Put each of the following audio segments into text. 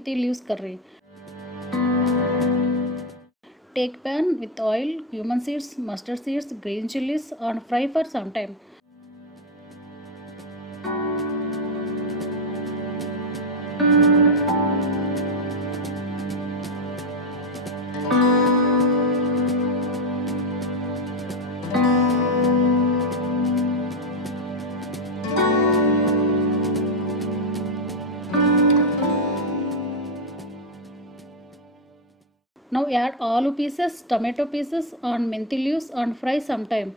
menthi leaves curry. Take pan with oil, cumin seeds, mustard seeds, green chilies and fry for some time. Now add aloo pieces, tomato pieces and menthi leaves and fry some time.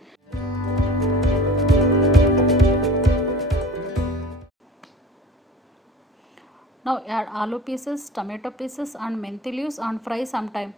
Now add aloo pieces, tomato pieces and menthi leaves and fry some time.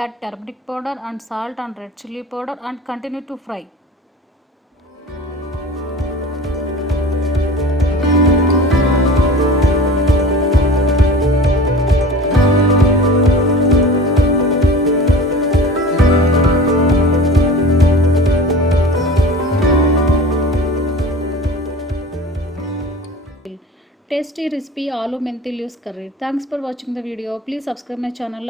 Add turmeric powder and salt and red chili powder and continue to fry. Tasty recipe aloo menthi leaves curry. Thanks for watching the video. Please subscribe my channel.